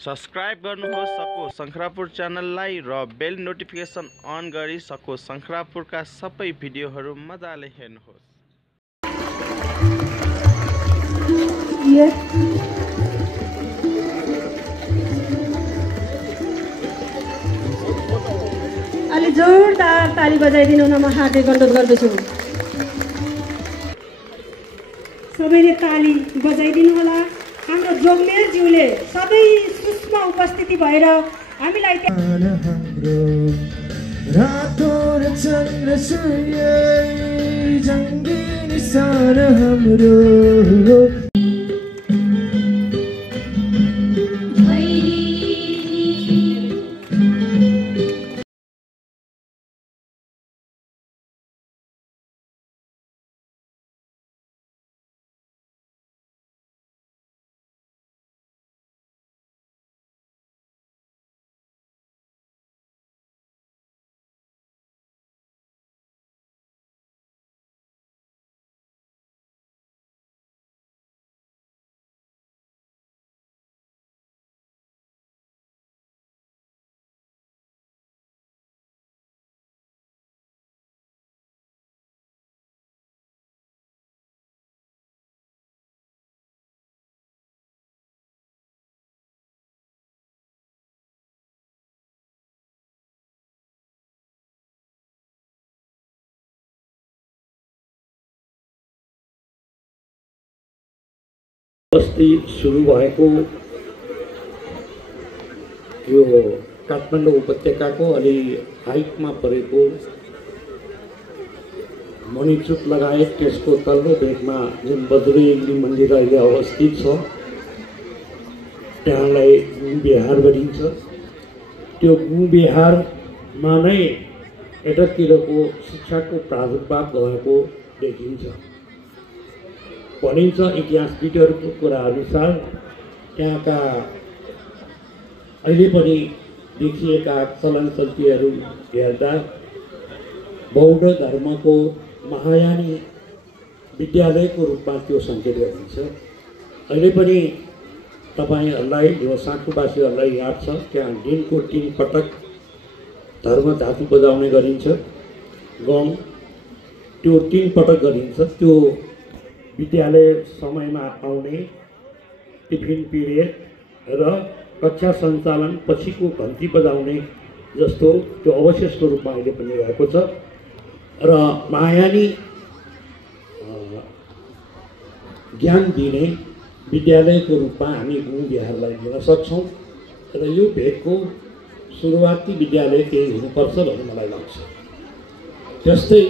Subscribe गर्नुहोस् सको शंखरापुर च्यानललाई र बेल नोटिफिकेसन अन गरी सको शंखरापुरका सबै भिडियोहरू मजाले हेर्नुहोस्। अलि जोरदार ताली बजाइदिनु न, म हार्दिक अनुरोध गर्दछु। सबैले ताली बजाइदिनु होला। हाम्रो जोगमेर ज्यूले सबै सूक्ष्म उपस्थिति भएर हामीलाई रातो र चन्द्र सूर्य जङ्गी निशान हाम्रो बस्ती सुरु भएको यो काठमाडौँ उपत्यकाको अलि हाइटमा परेको मणिचुक लगायत त्यसको तल्लो भेगमा जुन बज्रेली मन्दिर अहिले अवस्थित छ त्यहाँलाई गुम्बिहार भनिन्छ। त्यो गुम्बिहारमा नै यतातिरको शिक्षाको प्रादुर्भाव भएको देखिन्छ। भनिन्छ इतिहासविदहरूको कुरा अनुसार त्यहाँका अहिले पनि देखिएका चलन चल्तीहरू हेर्दा बौद्ध धर्मको महायानी विद्यालयको रूपमा त्यो सङ्केत गरिन्छ। अहिले पनि तपाईँहरूलाई यो साँखुवासीहरूलाई याद छ, त्यहाँ दिनको 3 पटक धर्म धातु बजाउने गरिन्छ। गम त्यो 3 पटक गरिन्छ। त्यो विद्यालय समयमा आउने, टिफिन पिरियड र कक्षा सञ्चालन पछिको घन्टी बजाउने जस्तो त्यो अवशेषको रूपमा अहिले पनि रहेको छ। र महायानी ज्ञान दिने विद्यालयको रूपमा हामी गुम्बिहारलाई लिन सक्छौँ र यो भेगको सुरुवाती विद्यालय केही हुनुपर्छ भन्ने मलाई लाग्छ। त्यस्तै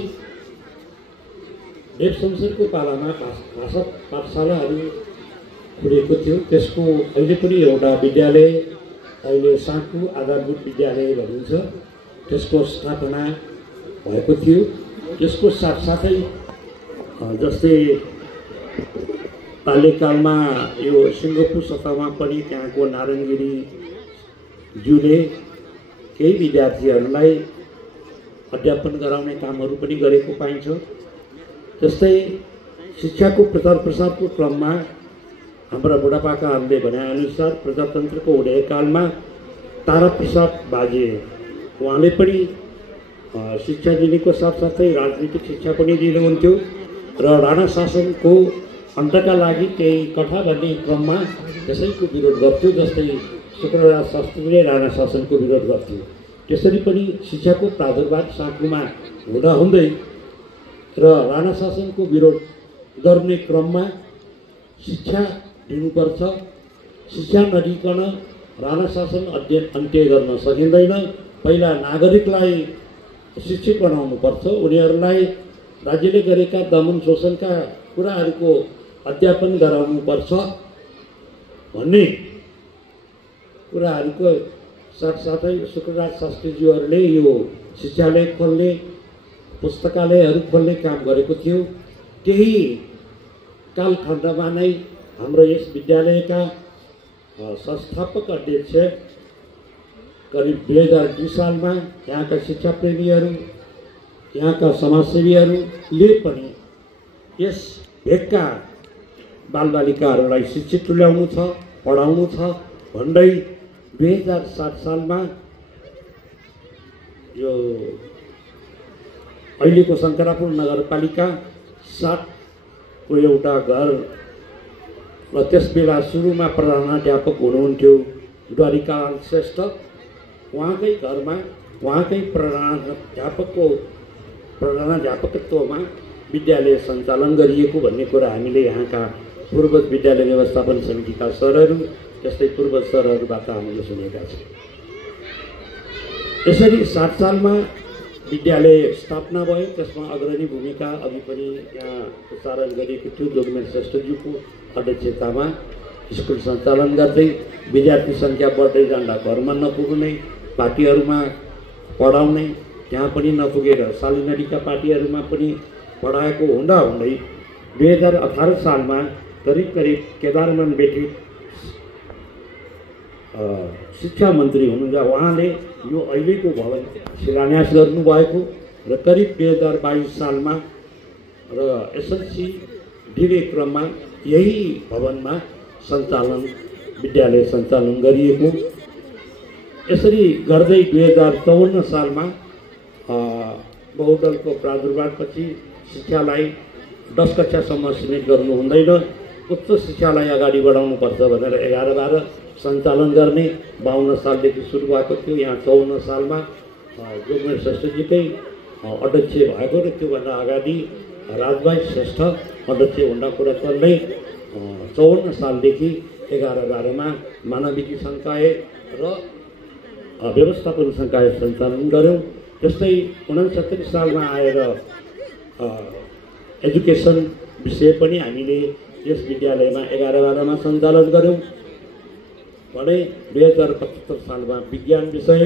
देव शमशेरको पालामा भाषा पाठशालाहरू खुलेको थियो। त्यसको अहिले पनि एउटा विद्यालय अहिले साँखु आधारभूत विद्यालय भनिन्छ, त्यसको स्थापना भएको थियो। त्यसको साथसाथै जस्तै बाल्यकालमा यो सिङ्गापुर सतहमा पनि त्यहाँको नारायणगिरी ज्यूले केही विद्यार्थीहरूलाई अध्यापन गराउने कामहरू पनि गरेको पाइन्छ। त्यस्तै शिक्षाको प्रचार प्रसारको क्रममा हाम्रा बुढापाकाहरूले भनेअनुसार प्रजातन्त्रको उदयकालमा ताराप्रसाद बाजे उहाँले पनि शिक्षा दिनेको साथसाथै राजनीतिक शिक्षा पनि दिनुहुन्थ्यो र राणा शासनको अन्तका लागि केही कथा भन्ने क्रममा त्यसैको विरोध गर्थ्यो। जस्तै शुक्रराज शास्त्रीले राणा शासनको विरोध गर्थ्यो। त्यसरी पनि शिक्षाको प्रादुर्भाव साँखुमा हुँदाहुँदै र राणा शासनको विरोध गर्ने क्रममा शिक्षा दिनुपर्छ, शिक्षा नदिकन राणा शासन अन्त्य गर्न सकिँदैन। पहिला नागरिकलाई शिक्षित बनाउनुपर्छ, उनीहरूलाई राज्यले गरेका दमन शोषणका कुराहरूको अध्यापन गराउनुपर्छ भन्ने कुराहरूको साथसाथै शुक्रराज शास्त्रीज्यूहरूले यो शिक्षालय खोल्ने, पुस्तकालयहरू खोल्ने काम गरेको थियो। केही कालखण्डमा नै हाम्रो यस विद्यालयका संस्थापक अध्यक्ष करिब 2002 सालमा यहाँका शिक्षाप्रेमीहरू, यहाँका समाजसेवीहरूले पनि यस भेगका बालबालिकाहरूलाई शिक्षित तुल्याउनु छ, पढाउनु छ भन्दै 2007 सालमा यो अहिलेको शङ्करापुर नगरपालिका 7 को एउटा घर र त्यसबेला सुरुमा प्रधानाध्यापक हुनुहुन्थ्यो द्वारिकालाल श्रेष्ठ। उहाँकै घरमा उहाँकै प्रधानाध्यापकत्वमा विद्यालय सञ्चालन गरिएको भन्ने कुरा हामीले यहाँका पूर्व विद्यालय व्यवस्थापन समितिका सरहरू जस्तै पूर्व सरहरूबाट हामीले सुनेका छौँ। यसरी 7 सालमा विद्यालय स्थापना भयो। त्यसमा अग्रणी भूमिका अघि पनि यहाँ उच्चारण गरिएको थियो जोगमेर श्रेष्ठज्यूको अध्यक्षतामा स्कुल सञ्चालन गर्दै विद्यार्थी सङ्ख्या बढ्दै जाँदा घरमा नपुग्ने, पार्टीहरूमा पढाउने, त्यहाँ पनि नपुगेर सालिनरीका पार्टीहरूमा पनि पढाएको हुँदा हुँदै 2018 सालमा करिब केदारमन बेटी शिक्षा मन्त्री हुनुहुन्छ। उहाँले यो अहिलेको भवन शिलान्यास गर्नुभएको र करिब 2022 सालमा र एसएलसी दिने क्रममा यही भवनमा विद्यालय सञ्चालन गरिएको। यसरी गर्दै 2054 सालमा बहुदलको प्रादुर्भावपछि शिक्षालाई 10 कक्षासम्म सीमित गर्नु हुँदैन, उच्च शिक्षालाई अगाडि बढाउनुपर्छ भनेर 11-12 सञ्चालन गर्ने 52 सालदेखि सुरु भएको थियो। यहाँ 54 सालमा जोगमेर श्रेष्ठजीकै अध्यक्ष भएको र त्योभन्दा अगाडि राजभाइ श्रेष्ठ अध्यक्ष हुँदा कुरा चल्दै 54 सालदेखि 11-12मा मानविकी सङ्काय र व्यवस्थापन सङ्काय सञ्चालन गऱ्यौँ। त्यस्तै 69 सालमा आएर एजुकेसन विषय पनि हामीले यस विद्यालयमा 11-12मा सञ्चालन गऱ्यौँ भने 2075 सालमा विज्ञान विषय,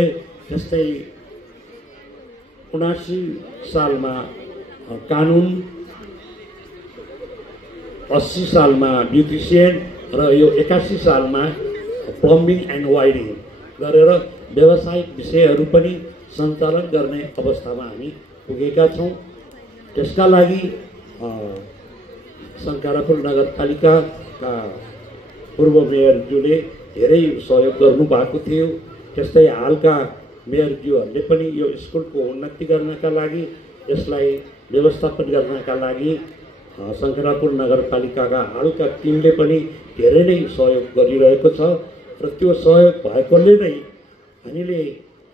त्यस्तै 79 सालमा कानुन, 80 सालमा ब्युटिसियन र यो 81 सालमा प्लम्बिङ एन्ड वायरिङ गरेर व्यावसायिक विषयहरू पनि सञ्चालन गर्ने अवस्थामा हामी पुगेका छौँ। त्यसका लागि शङ्करापुर नगरपालिकाका पूर्व मेयरज्यूले धेरै सहयोग गर्नुभएको थियो। त्यस्तै हालका मेयरज्यूहरूले पनि यो स्कुलको उन्नति गर्नका लागि, यसलाई व्यवस्थापन गर्नका लागि शङ्करापुर नगरपालिकाका हालका टिमले पनि धेरै नै सहयोग गरिरहेको छ र त्यो सहयोग भएकोले नै हामीले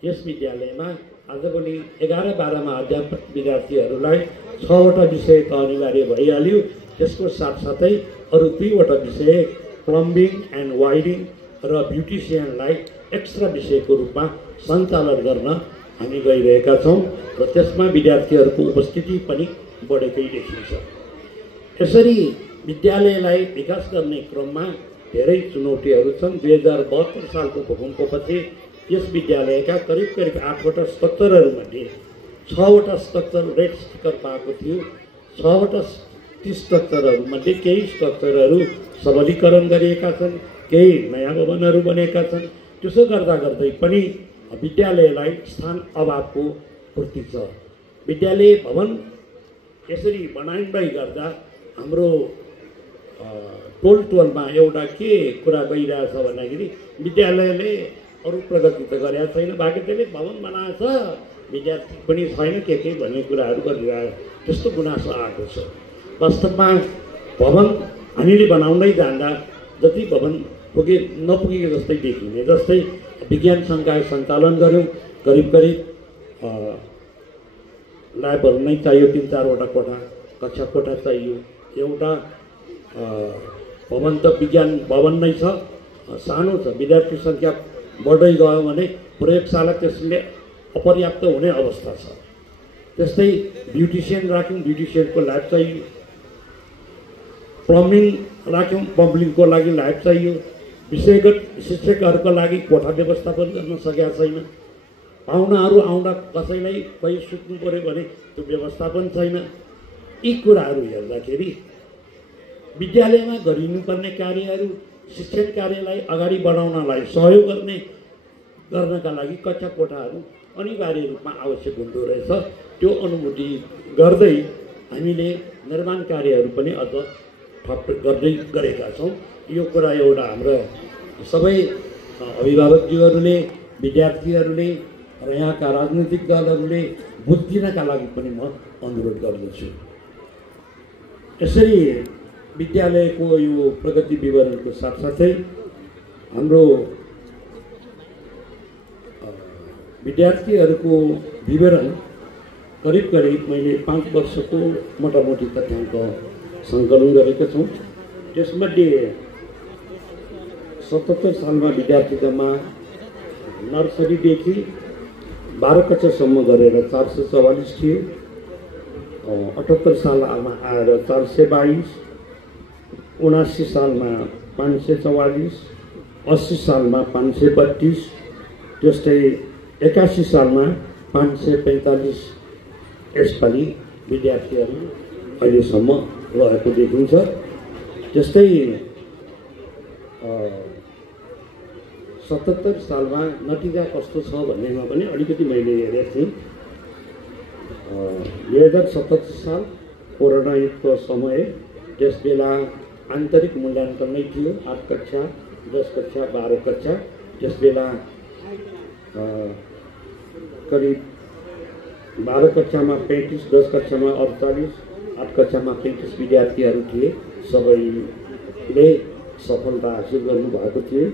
यस विद्यालयमा आजभोलि 11-12मा अध्यापक विद्यार्थीहरूलाई 6वटा विषय त अनिवार्य भइहाल्यो। त्यसको साथसाथै अरू 2वटा विषय प्लम्बिङ एन्ड वायरिङ र ब्युटिसियनलाई एक्स्ट्रा विषयको रूपमा सञ्चालन गर्न हामी गइरहेका छौँ र त्यसमा विद्यार्थीहरूको उपस्थिति पनि बढेकै देखिन्छ। यसरी विद्यालयलाई विकास गर्ने क्रममा धेरै चुनौतीहरू छन्। 2072 सालको भूकम्पपछि यस विद्यालयका करिब 8वटा स्ट्रक्चरहरूमध्ये 6वटा स्ट्रक्चर रेड स्टिकर पाएको थियो। 6वटा स्ट्रक्चरहरूमध्ये केही स्ट्रक्चरहरू सबलीकरण गरिएका छन्, केही नयाँ भवनहरू बनेका छन्। त्यसो गर्दै पनि विद्यालयलाई स्थान अभावको पूर्ति छ। विद्यालय भवन यसरी बनाइँदै गर्दा हाम्रो टोलमा एउटा के कुरा गइरहेछ भन्दाखेरि विद्यालयले अरू प्रगति त गरेका छैन, बाँकी त्यसले भवन बनाएछ, विद्यार्थी पनि छैन के भन्ने कुराहरू गरिरहेको त्यस्तो गुनासो आएको छ। वास्तवमा भवन हामीले बनाउँदै जाँदा जति भवन नपुगेको जस्तै देखिने, जस्तै विज्ञान सङ्काय सञ्चालन गऱ्यौँ, करिब ल्याबहरू नै चाहियो, 3-4वटा कोठा, कक्षा कोठा चाहियो। एउटा भवन त विज्ञान भवन नै छ, सानो छ। विद्यार्थी सङ्ख्या बढ्दै गयो भने प्रयोगशाला त्यसले अपर्याप्त हुने अवस्था छ। त्यस्तै ब्युटिसियन राख्यौँ, ब्युटिसियनको ल्याब चाहियो। प्लम्बिङ राख्यौँ, प्लम्बिङको लागि ल्याब चाहियो। विषयगत शिक्षकहरूको लागि कोठा व्यवस्थापन गर्न सकेका छैन। पाहुनाहरू आउँदा कसैलाई कोही सुत्नु पऱ्यो भने त्यो व्यवस्थापन छैन। यी कुराहरू हेर्दाखेरि विद्यालयमा गरिनुपर्ने कार्यहरू, शिक्षण कार्यलाई अगाडि बढाउनलाई सहयोग गर्नका लागि कक्षा कोठाहरू अनिवार्य रूपमा आवश्यक हुँदो रहेछ। त्यो अनुभूति गर्दै हामीले निर्माण कार्यहरू पनि अझ थप गर्दै गरेका छौँ। यो कुरा एउटा हाम्रो सबै अभिभावकज्यूहरूले, विद्यार्थीहरूले र यहाँका राजनीतिक दलहरूले बुझ्दिनका लागि पनि म अनुरोध गर्दछु। यसरी विद्यालयको यो प्रगति विवरणको साथसाथै हाम्रो विद्यार्थीहरूको विवरण करिब मैले 5 वर्षको मोटामोटी तथ्याङ्क सङ्कलन गरेका छौँ। त्यसमध्ये 77 सालमा विद्यार्थीमा नर्सरीदेखि 12 कक्षासम्म गरेर 444 थियो। 78 सालमा आएर 422, 79 सालमा 544, 80 सालमा 532, त्यस्तै 81 सालमा 545 यसपालि विद्यार्थीहरू अहिलेसम्म रहेको देखिन्छ। त्यस्तै 77 सालमा नतिजा कस्तो छ भन्नेमा पनि अलिकति मैले हेरेको थिएँ। 2077 साल कोरोना युगको समय, त्यस बेला आन्तरिक मूल्याङ्कन नै थियो। 8 कक्षा, 10 कक्षा, 12 कक्षा। त्यस बेला करिब 12 कक्षामा 35, 10 कक्षामा 48, 8 कक्षामा 35 विद्यार्थीहरू थिए। सबैले सफलता हासिल गर्नुभएको थियो।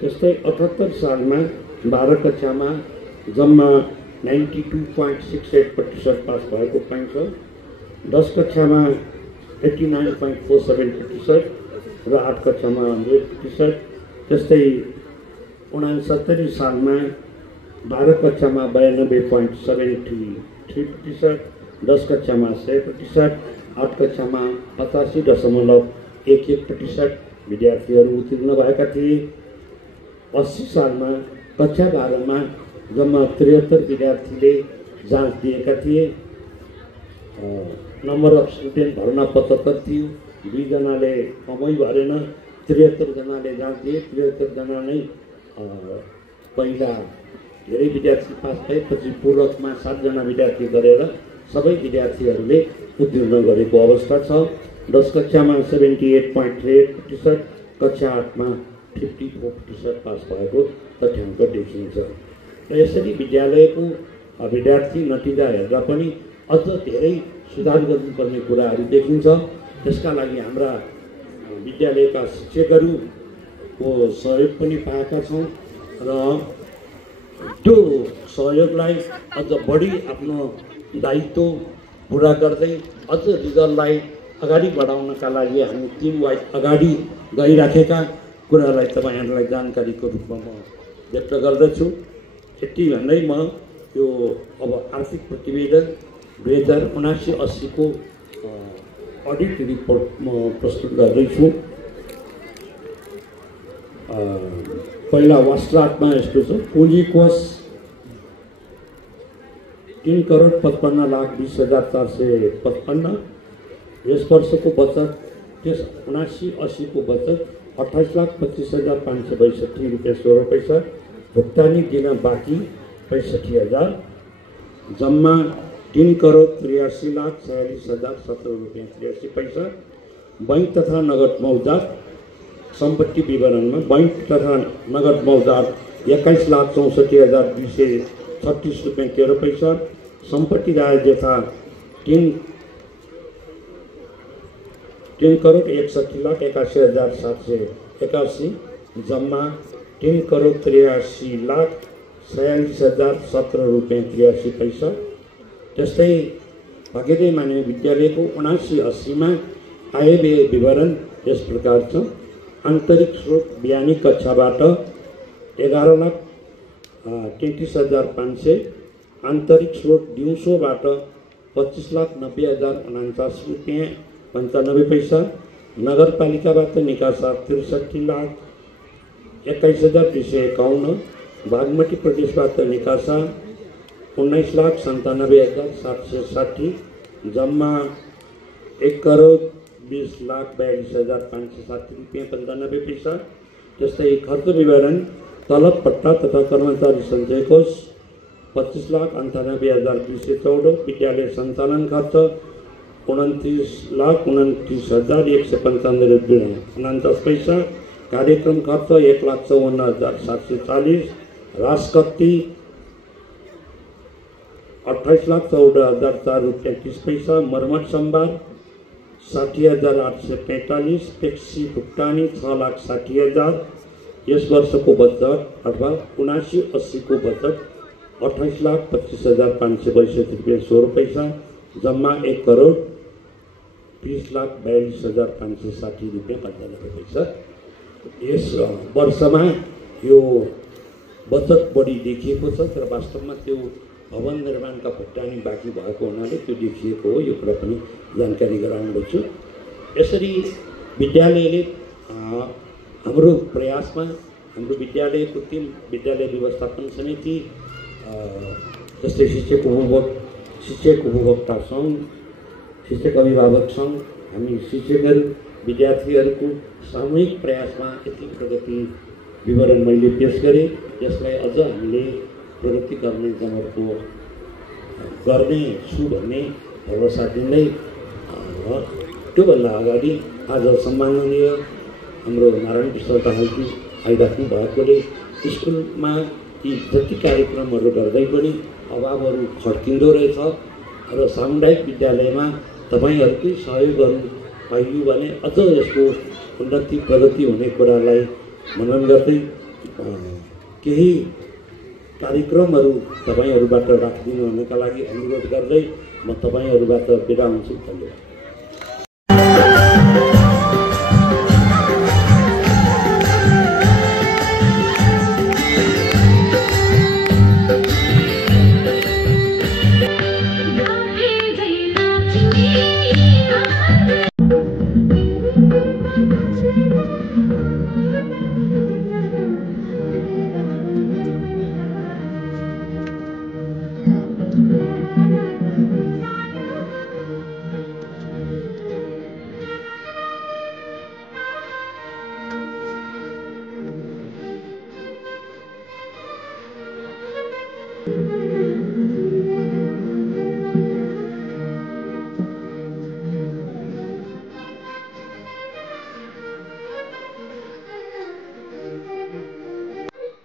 त्यस्तै 78 सालमा 12 कक्षामा जम्मा 92.68% पास भएको पाइन्छ। 10 कक्षामा 89.47% र 8 कक्षामा 100%। त्यस्तै 69 सालमा 12 कक्षामा 92.73%, 10 कक्षामा 100%, 8 कक्षामा 85.11% विद्यार्थीहरू उत्तीर्ण भएका थिए। 80 सालमा कक्षा 12मा जम्मा 73 विद्यार्थीले जाँच दिएका थिए। नम्बर अफ स्टुडेन्ट भर्ना 75 थियो। 2 जनाले कमै भरेन। 73 जनाले जाँच दिए। 73 जना नै पहिला धेरै विद्यार्थी पास भए, पछि पूरकमा 7 जना विद्यार्थी गरेर सबै विद्यार्थीहरूले उत्तीर्ण गरेको अवस्था छ। 10 कक्षामा 78.38%, कक्षा 8मा 54% पास भएको तथ्याङ्क देखिन्छ। र यसरी विद्यालयको विद्यार्थी नतिजा हेर्दा पनि अझ धेरै सुधार गर्नुपर्ने कुराहरू देखिन्छ। त्यसका लागि हाम्रा विद्यालयका शिक्षकहरूको सहयोग पनि पाएका छौँ र त्यो सहयोगलाई अझ बढी आफ्नो दायित्व पुरा गर्दै अझ रिजल्टलाई अगाडि बढाउनका लागि हामी टिमवाइज अगाडि गइराखेका कुरालाई तपाईँहरूलाई जानकारीको रूपमा म व्यक्त गर्दछु। यति भन्दै म यो अब आर्थिक प्रतिवेदन 2079-80 को अडिट रिपोर्ट म प्रस्तुत गर्दैछु। पहिला वास्ट्राटमा यस्तो छ। पुँजी कोष 3,55,20,455। यस वर्षको बचत, त्यस 79-80 को बचत 28,25,562 रुपियाँ 16 पैसा। भुक्तानी दिन बाँकी 65,000। जम्मा 3,83,46,17 रुपियाँ 83 पैसा। बैंक तथा नगद मौजात सम्पत्ति विवरणमा बैंक तथा नगद मौजात 21,64,236 रुपियाँ 13 पैसा। सम्पत्ति आय यथा 3,61,81,781। जम्मा 3,83,46,17 रुपियाँ 83 पैसा। त्यस्तै भागेदै माने विद्यालयको 79-80मा आय व्यय विवरण यस प्रकार छ। आन्तरिक स्रोत बिहानी कक्षाबाट 11,33,500। आन्तरिक स्रोत दिउँसोबाट 25,90,049 रुपियाँ 95 पैसा। नगरपालिकाबाट निकासा 63,21,251। बागमती प्रदेशबाट निकासा 19,97,760। जम्मा 1,20,42,560 रुपियाँ 95 पैसा। त्यस्तै खर्च विवरण तलब पट्टा तथा कर्मचारी सञ्चय कोष 25,98,214। विद्यालय सञ्चालन खर्च 29,29,195 रुपियाँ 49 पैसा। कार्यक्रम खर्च 1,54,740, राजकत्ती 28,14,04 रुपियाँ 30 पैसा, मर्मत सम्भार 60,845, ट्याक्सी भुक्तानी 6,60,000। यस वर्षको बजेट अथवा 79-80 को बजेट 28,25,562 रुपियाँ 16 पैसा, जम्मा 1,20,42,560 रुपियाँ 95 पैसा। यस वर्षमा यो बचत बढी देखिएको छ, तर वास्तवमा त्यो भवन निर्माणका भुक्तानी बाँकी भएको हुनाले त्यो देखिएको हो। यो कुरा पनि जानकारी गराउँदछु। यसरी विद्यालयले हाम्रो प्रयासमा हाम्रो विद्यालयको टिम, विद्यालय व्यवस्थापन समिति, जस्तै शिक्षक उपभोक्ता सङ्घ, शिक्षक अभिभावक सङ्घ, हामी शिक्षकहरू विद्यार्थीहरूको सामूहिक प्रयासमा यति प्रगति विवरण मैले पेश गरेँ। यसलाई अझ हामीले प्रगति गर्नेछु भन्ने भरोसा दिँदै त्योभन्दा अगाडि आज सम्माननीय हाम्रो नारायण प्रसाद दाहालजी आइराख्नु भएकोले स्कुलमा यी जति कार्यक्रमहरू गर्दै पनि अभावहरू खड्किँदो रहेछ र सामुदायिक विद्यालयमा तपाईँहरूकै सहयोगहरू पाइयो भने अझ यसको उन्नति प्रगति हुने कुरालाई मनन गर्दै केही कार्यक्रमहरू तपाईँहरूबाट राखिदिनु हुनका लागि अनुरोध गर्दै म तपाईँहरूबाट बिदा हुन्छु। धन्यवाद।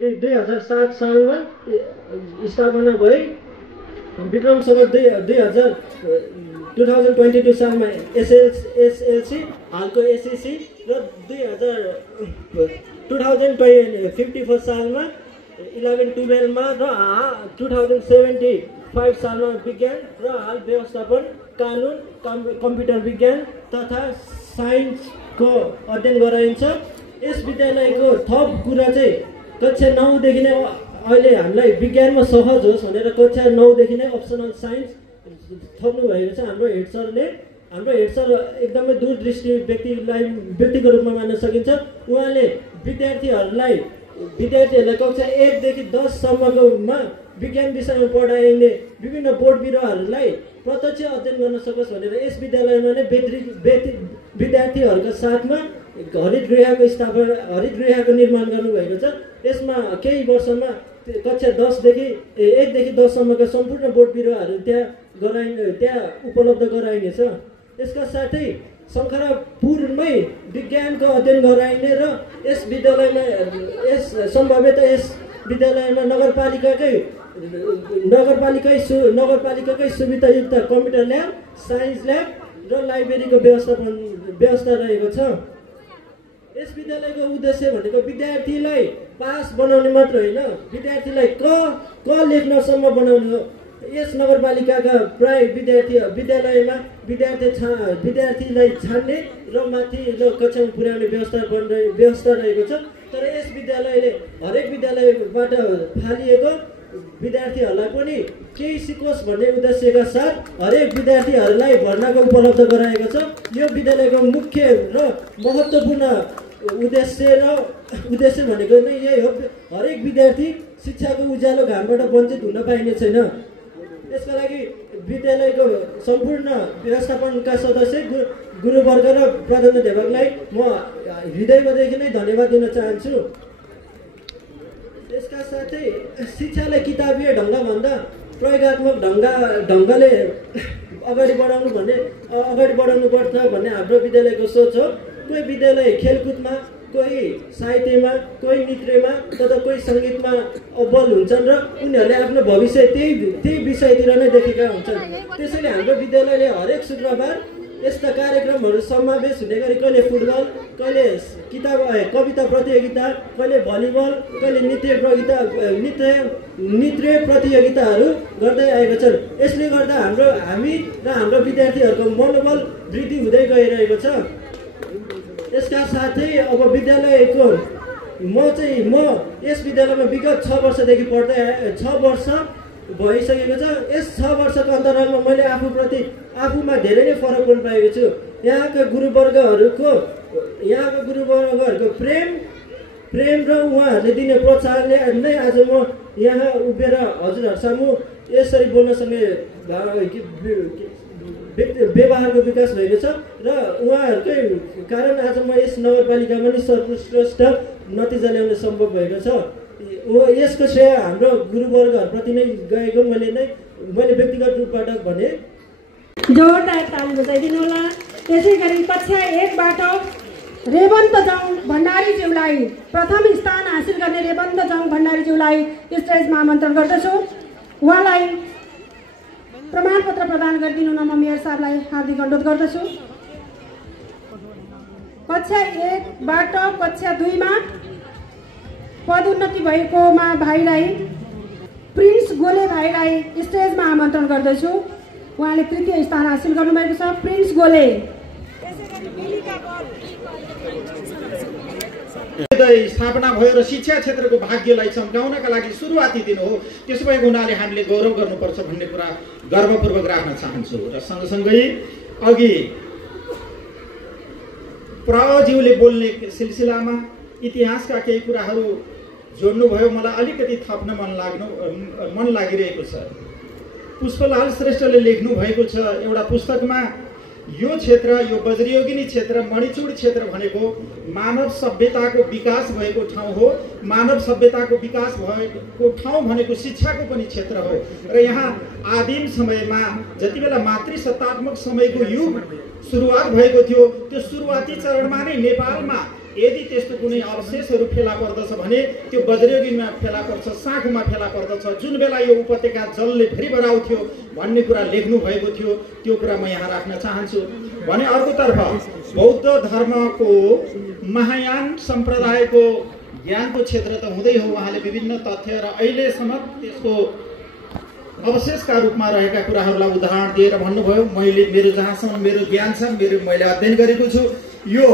यही 2007 सालमा स्थापना भई विक्रम सम्वत 2022 सालमा एसएलसी हालको एसएससी र 2054 सालमा 11-12 मा र 2075 सालमा विज्ञान र हाल व्यवस्थापन, कानुन, कम्प्युटर विज्ञान तथा साइन्सको अध्ययन गराइन्छ। यस विद्यालयको थप कुरा चाहिँ कक्षा 9 देखि नै अहिले हामीलाई विज्ञानमा सहज होस् भनेर कक्षा 9 देखि नै अप्सनल साइन्स थप्नु भएको छ हाम्रो हेड सरले। हाम्रो हेड सर एकदमै दूरदृष्टि व्यक्तिको रूपमा मान्न सकिन्छ। उहाँले विद्यार्थीहरूलाई कक्षा 1 देखि 10 सम्मकोमा विज्ञान विषयमा पढाइने विभिन्न बोट बिरुवाहरूलाई प्रत्यक्ष अध्ययन गर्न सकोस् भनेर यस विद्यालयमा नै विद्यार्थीहरूका साथमा हरित गृहको निर्माण गर्नुभएको छ। यसमा केही वर्षमा कक्षा 1 देखि 10 सम्मका सम्पूर्ण बोट बिरुवाहरू त्यहाँ उपलब्ध गराइनेछ। यसका साथै शङ्खरापुरमै विज्ञानको अध्ययन गराइने र यस विद्यालयमा नगरपालिकाकै सुविधायुक्त कम्प्युटर ल्याब, साइन्स ल्याब र लाइब्रेरीको व्यवस्था रहेको छ। यस विद्यालयको उद्देश्य भनेको विद्यार्थीलाई पास बनाउने मात्र होइन, विद्यार्थीलाई क लेख्नसम्म बनाउने हो। यस नगरपालिकाका प्राय विद्यालयमा विद्यार्थीलाई छान्ने र माथिल्लो कक्षामा पुर्याउने व्यवस्था रहेको छ। तर यस विद्यालयले हरेक विद्यालयबाट फालिएको विद्यार्थीहरूलाई पनि केही सिकोस् भन्ने उद्देश्यका साथ हरेक विद्यार्थीहरूलाई भर्नाको उपलब्ध गराएको छ। यो विद्यालयको मुख्य र महत्त्वपूर्ण उद्देश्य भनेको नै यही हो, हरेक विद्यार्थी शिक्षाको उज्यालो घामबाट वञ्चित हुन पाइने छैन। यसका लागि विद्यालयको सम्पूर्ण व्यवस्थापनका सदस्य, गुरुवर्ग र प्राध्यापकलाई म हृदयदेखि नै धन्यवाद दिन चाहन्छु। यसका साथै शिक्षालाई किताबीय ढङ्गभन्दा प्रयोगात्मक ढङ्गले अगाडि बढाउनुपर्छ भन्ने हाम्रो विद्यालयको सोच हो। कोही विद्यालय खेलकुदमा, कोही साहित्यमा, कोही नृत्यमा तथा कोही सङ्गीतमा अब्बल हुन्छन् र उनीहरूले आफ्नो भविष्य त्यही विषयतिर नै देखेका हुन्छन्। त्यसैले हाम्रो विद्यालयले हरेक शुक्रबार यस्ता कार्यक्रमहरू समावेश हुने गरी कहिले फुटबल, कहिले कविता प्रतियोगिता, कहिले भलिबल, कहिले नृत्य प्रतियोगिताहरू गर्दै आएका छन्। यसले गर्दा हामी र हाम्रो विद्यार्थीहरूको मनोबल वृद्धि हुँदै गइरहेको छ। यसका साथै अब विद्यालयको म यस विद्यालयमा विगत 6 वर्षदेखि पढ्दै 6 वर्ष भइसकेको छ। यस 6 वर्षको अन्तरालमा मैले आफूमा धेरै नै फरक पनि पाएको छु। यहाँका गुरुवर्गहरूको प्रेम र उहाँहरूले दिने प्रोत्साहनले नै आज म यहाँ उभिएर हजुरहरू सामु यसरी बोल्न सक्ने व्यवहारको विकास भएको छ र उहाँहरूकै कारण आज म यस नगरपालिकामा नै सर्वश्रेष्ठ नतिजा ल्याउन सम्भव भएको छ। यसको श्रेय हाम्रो गुरुवर्गहरूप्रति नै गएको मैले व्यक्तिगत रूपबाट भने। जोरदार ताली बजाइदिनु होला। त्यसै गरी कक्षा 1 बाट रेवन्त जाउँ भण्डारीज्यूलाई प्रथम स्थान हासिल गर्ने रेवन्त जाउँ भण्डारीज्यूलाई स्टेजमा आमन्त्रण गर्दछु। उहाँलाई प्रमाणपत्र प्रदान गरिदिनु न म मेयर साहबलाई हार्दिक अनुरोध गर्दछु। कक्षा 1 बाट कक्षा 2 मा पदोन्नति भएकोमा भाइलाई प्रिन्स गोले भाइलाई स्टेजमा आमन्त्रण गर्दछु। उहाँले 3य स्थान हासिल गर्नुभएको छ। प्रिन्स गोले। स्थापना भयो र शिक्षा क्षेत्रको भाग्यलाई चम्काउनका लागि सुरुवाती दिन हो। त्यसो भएको हुनाले हामीले गौरव गर्नुपर्छ भन्ने कुरा गर्वपूर्वक राख्न चाहन्छु। र सँगसँगै अघि प्रज्यूले बोल्ने सिलसिलामा इतिहासका केही कुराहरू जोड्नुभयो। मलाई अलिकति थप्न मन लागिरहेको छ। पुष्पलाल श्रेष्ठले लेख्नु भएको छ एउटा पुस्तकमा, यो क्षेत्र, यो वज्रयोगिनी क्षेत्र, मणिचुड क्षेत्र भनेको मानव सभ्यताको विकास भएको ठाउँ हो। मानव सभ्यताको विकास भएको ठाउँ भनेको शिक्षाको पनि क्षेत्र हो। र यहाँ आदिम समयमा जति बेला मातृसत्तात्मक समयको युग सुरुवात भएको थियो, त्यो सुरुवाती चरणमा नै नेपालमा यदि त्यस्तो कुनै अवशेषहरू फेला पर्दछ भने त्यो वज्रयोगिनीमा फेला पर्छ, साँखुमा फेला पर्दछ। जुन बेला यो उपत्यका जलले भरिभराउँथ्यो भन्ने कुरा लेख्नु भएको थियो, त्यो कुरा म यहाँ राख्न चाहन्छु। भने अर्कोतर्फ बौद्ध धर्मको महायान सम्प्रदायको ज्ञानको क्षेत्र त हुँदै हो। उहाँले विभिन्न तथ्य र अहिलेसम्म त्यसको अवशेषका रूपमा रहेका कुराहरूलाई उदाहरण दिएर भन्नुभयो। मेरो जहाँसम्म मेरो ज्ञान छ, मैले अध्ययन गरेको छु, यो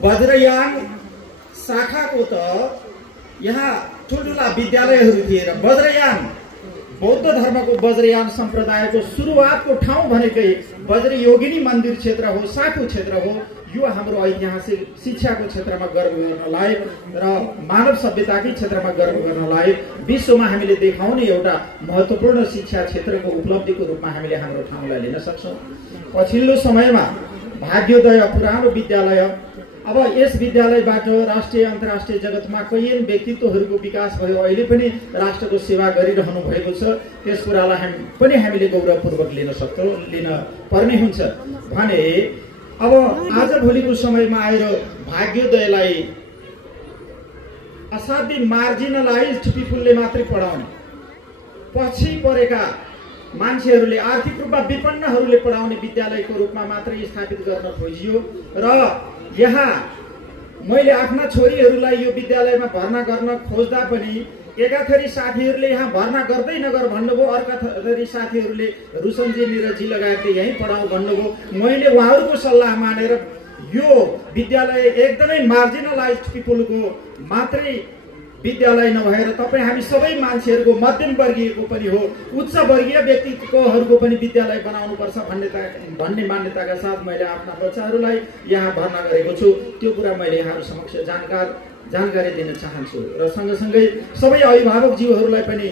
वज्रयान शाखाको त यहाँ ठुल्ठुला विद्यालयहरू थिए र वज्रयान बौद्ध धर्मको वज्रयान सम्प्रदायको सुरुवातको ठाउँ भनेकै वज्रयोगिनी मन्दिर क्षेत्र हो, साँखु क्षेत्र हो। यो हाम्रो ऐतिहासिक शिक्षाको क्षेत्रमा गर्व गर्न लायक र मानव सभ्यताकै क्षेत्रमा गर्व गर्न लायक, विश्वमा हामीले देखाउने एउटा महत्त्वपूर्ण शिक्षा क्षेत्रको उपलब्धिको रूपमा हामीले हाम्रो ठाउँलाई लिन सक्छौँ। पछिल्लो समयमा भाग्योदय पुरानो विद्यालय, अब यस विद्यालयबाट राष्ट्रिय अन्तर्राष्ट्रिय जगतमा कैयन व्यक्तित्वहरूको विकास भयो। अहिले पनि राष्ट्रको सेवा गरिरहनु भएको छ। त्यस कुरालाई पनि हामीले गौरवपूर्वक लिन पर्ने हुन्छ भने अब आजभोलिको समयमा आएर भाग्योदयलाई असाध्यै मार्जिनलाइज्ड पिपुलले मात्रै पढाउने, पछि परेका मान्छेहरूले, आर्थिक रूपमा विपन्नहरूले पढाउने विद्यालयको रूपमा मात्रै स्थापित गर्न खोजियो। र यहाँ मैले आफ्ना छोरीहरूलाई यो विद्यालयमा भर्ना गर्न खोज्दा पनि एकाथरी साथीहरूले यहाँ भर्ना गर्दै नगर भन्नुभयो, अर्काथरी साथीहरूले रुसनजी निरजी लगायतले यहीँ पढाउँ भन्नुभयो। मैले उहाँहरूको सल्लाह मानेर यो विद्यालय एकदमै मार्जिनलाइज्ड पिपुलको मात्रै विद्यालय नभएर तपाईँ हामी सबै मान्छेहरूको मध्यम वर्गीयको पनि हो, उच्च वर्गीय व्यक्तित्वहरूको पनि विद्यालय बनाउनुपर्छ भन्ने मान्यताका साथ मैले आफ्ना बच्चाहरूलाई यहाँ भर्ना गरेको छु। त्यो कुरा मैले यहाँहरू समक्ष जानकारी दिन चाहन्छु। र सँगसँगै सबै अभिभावकज्यूहरूलाई पनि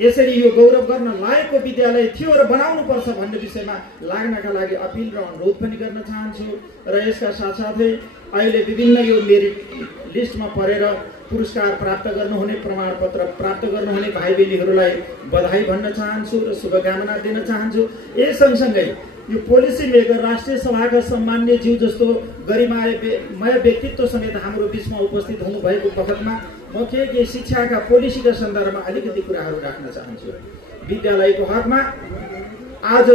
यसरी यो गौरव गर्न लायकको विद्यालय थियो र बनाउनुपर्छ भन्ने विषयमा लाग्नका लागि अपिल र अनुरोध पनि गर्न चाहन्छु। र यसका साथसाथै अहिले विभिन्न यो मेरिट लिस्टमा परेर पुरस्कार प्राप्त गर्नुहुने, प्रमाणपत्र प्राप्त गर्नुहुने भाइ बहिनीहरूलाई बधाई भन्न चाहन्छु र शुभकामना दिन चाहन्छु। यस सँगसँगै यो पोलिसी मेकर राष्ट्रिय सभाका सम्मान्य ज्यू जस्तो गरिमामय व्यक्तित्व समेत हाम्रो बिचमा उपस्थित हुनुभएको बखतमा म केही शिक्षाका पोलिसीका सन्दर्भमा अलिकति कुराहरू राख्न चाहन्छु। विद्यालयको हकमा आज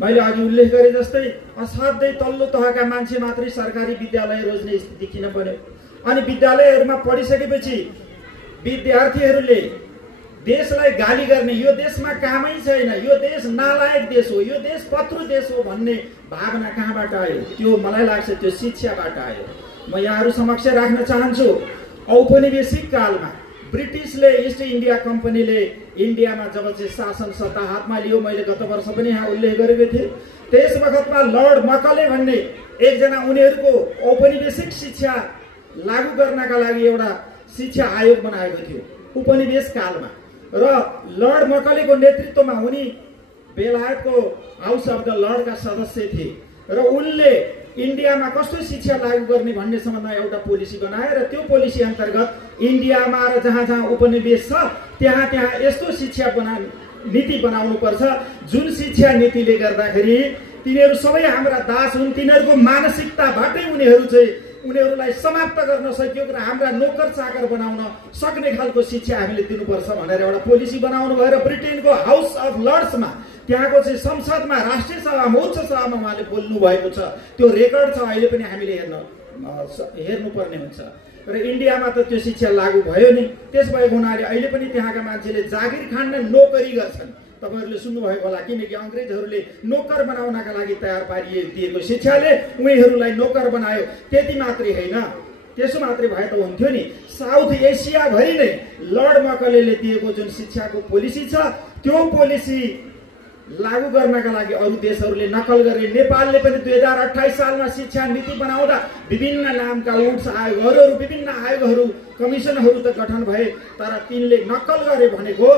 मैले अघि उल्लेख गरे जस्तै असाध्यै तल्लो तहका मान्छे मात्रै सरकारी विद्यालय रोज्ने स्थिति किन बन्यो? अनि विद्यालयहरूमा पढिसकेपछि विद्यार्थीहरूले देशलाई गाली गर्ने, यो देशमा कामै छैन, यो देश नालायक देश हो, यो देश पत्रु देश हो भन्ने भावना कहाँबाट आयो? त्यो मलाई लाग्छ त्यो शिक्षाबाट आयो। म यहाँहरू समक्ष राख्न चाहन्छु, औपनिवेशिक कालमा ब्रिटिसले इस्ट इन्डिया कम्पनीले इन्डियामा जब चाहिँ शासन सत्ता हातमा लियो, मैले गत वर्ष पनि यहाँ उल्लेख गरेको थिएँ, त्यस बखतमा लर्ड मकले भन्ने एकजना उनीहरूको औपनिवेशिक शिक्षा लागू गर्नका लागि एउटा शिक्षा आयोग बनाएको थियो उपनिवेश कालमा। र लर्ड मकलेको नेतृत्वमा उनी बेलायतको हाउस अफ द लर्डका सदस्य थिए र उनले इन्डियामा कस्तो शिक्षा लागू गर्ने भन्ने सम्बन्धमा एउटा पोलिसी बनाए र त्यो पोलिसी अन्तर्गत इन्डियामा र जहाँ जहाँ उपनिवेश छ त्यहाँ त्यहाँ यस्तो शिक्षा नीति बनाउनुपर्छ जुन शिक्षा नीतिले गर्दाखेरि तिनीहरू सबै हाम्रा दास हुन्, तिनीहरूको मानसिकताबाटै उनीहरूलाई समाप्त गर्न सकियो र हाम्रा नोकर चाकर बनाउन सक्ने खालको शिक्षा हामीले दिनुपर्छ भनेर एउटा पोलिसी बनाउनु भएर ब्रिटेनको हाउस अफ लर्ड्समा त्यहाँको चाहिँ संसदमा राष्ट्रिय सभामा उच्च सभामा उहाँले बोल्नु भएको छ। त्यो रेकर्ड छ, अहिले पनि हामीले हेर्नुपर्ने हुन्छ। र इन्डियामा त त्यो शिक्षा लागू भयो नि, त्यस भएको हुनाले अहिले पनि त्यहाँका मान्छेले जागिर खान्न नोकरी गर्छन्। तपाईहरूले सुन्नुभएको होला, किनकि अङ्ग्रेजहरूले नोकर बनाउनका लागि तयार पारिदिएको शिक्षाले उनीहरूलाई नोकर बनायो। त्यति मात्रै होइन, त्यसो मात्रै भए त हुन्थ्यो नि, साउथ एसियाभरि नै लर्ड मकलेले दिएको जुन शिक्षाको पोलिसी छ त्यो पोलिसी लागू गर्नका लागि अरू देशहरूले नकल गरे। नेपालले पनि 2028 सालमा शिक्षा नीति बनाउँदा विभिन्न नामका वुड्स आयोगहरू, विभिन्न आयोगहरू, कमिसनहरू त गठन भए, तर तिनले नकल गरे भनेको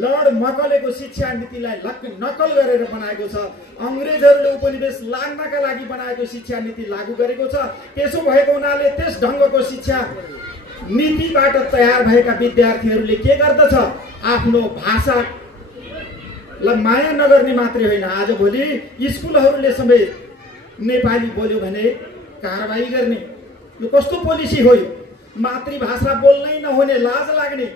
लर्ड मकलेको शिक्षा नीतिलाई नकल गरेर बनाएको छ। अङ्ग्रेजहरूले उपनिवेश लाग्नका लागि बनाएको शिक्षा नीति लागू गरेको छ। त्यसो भएको हुनाले त्यस ढङ्गको शिक्षा नीतिबाट तयार भएका विद्यार्थीहरूले के गर्दछ? आफ्नो भाषा माया नगर्ने मात्रै होइन, आजभोलि स्कुलहरूले समेत नेपाली बोल्यो भने कारबाही गर्ने। यो कस्तो पोलिसी हो? मातृभाषा बोल्नै नहुने, लाज लाग्ने।